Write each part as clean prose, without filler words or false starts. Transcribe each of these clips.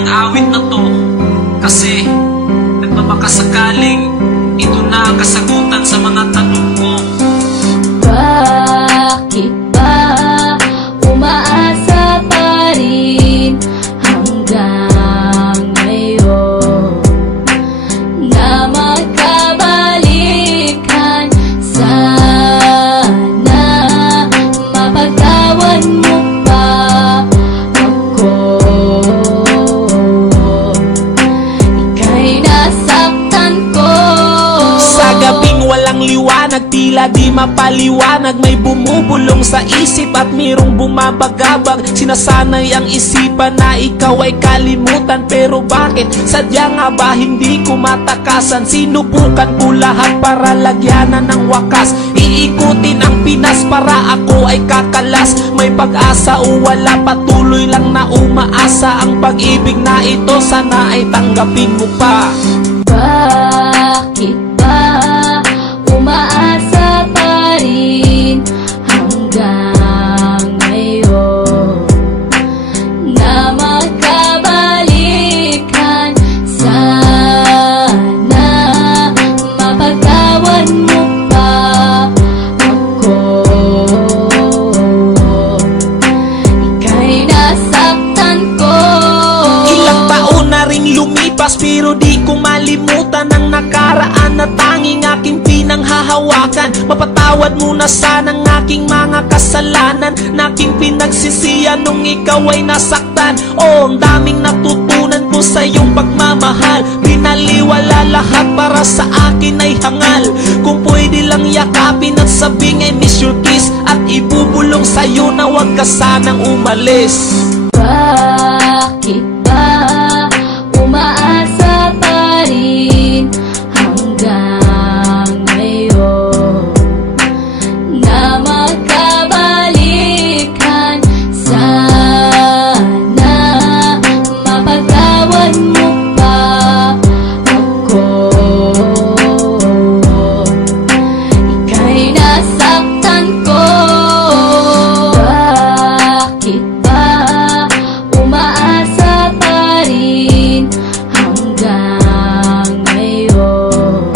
ng awit na to kasi nagmamakasakaling ito na ang kasagutan sa mga tanong ko. Bakit ba umaasa pa rin hanggang ngayon na magkabalikan? Sana mapagtawan mo pa ako. Ika'y nasaktan ko. Sa gabing walang liwanag, tila di mapaliwanag, may bumubulong sa isip at mayroong bumabagabag. Sinasanay ang isipan na ikaw ay kalimutan, pero bakit? Sadya nga ba hindi ko matakasan? Sinubukan ko lahat para lagyanan ng wakas, iikutin ang Pinas para ako ay kakalas. May pag-asa o wala, patuloy lang na umaasa. Ang pag-ibig na ito sana ay tanggapin mo pa. Bakit ba umaasa pa rin hanggang ngayon na magkabalikan? Sana mapagtawan mo pa ako. Ika'y nasaktan ko. Ilang taon na rin lumipas pero di ko malimutan ang nakaraan na tanging aking pinanghahawakan. Mapatawad mo na sana ang aking mga kasalanan na aking pinagsisiyan nung ikaw ay nasaktan. Oh, ang daming natutunan ko sa iyong pagmamahal. Binaliwala lahat para sa akin ay hangal. Kung pwede lang yakapin at sabing I miss your kiss, at ibubulong sa'yo na huwag ka sanang umalis. Bakit ba umaasa pa rin hanggang ngayon na magkabalikan? Sana mapagtawan mo pa ako. Ika'y nasaktan ko. Bakit ba umaasa pa rin hanggang ngayon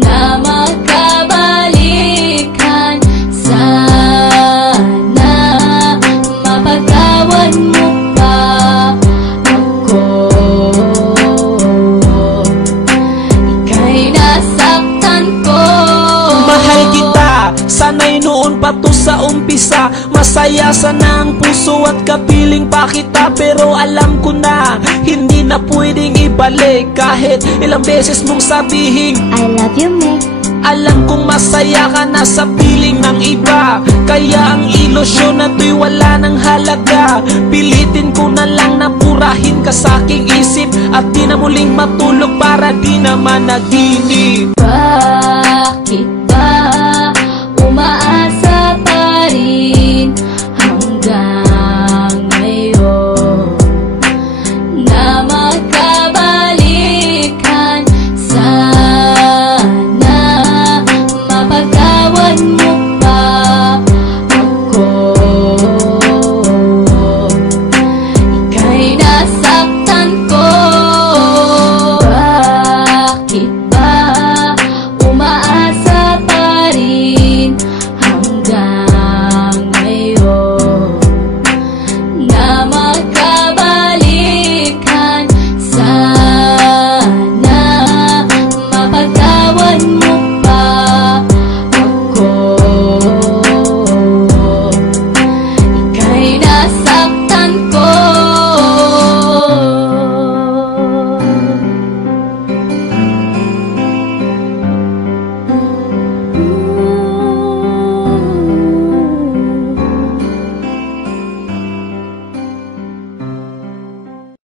na magkabalikan? Sana mapagtawan mo pa ako. Ika'y nasaktan ko. Mahal kita, sanay noon pa to sa umpisa. Masaya sana ang puso at kapiling pa kita, pero alam ko na hindi na pwedeng ibalik. Kahit ilang beses mong sabihin I love you, me. alam kong masaya ka na sa piling ng iba, kaya ang ilusyon na to'y wala ng halaga. Pilitin ko na lang na purahin ka sa aking isip at di na muling matulog para di na managinip.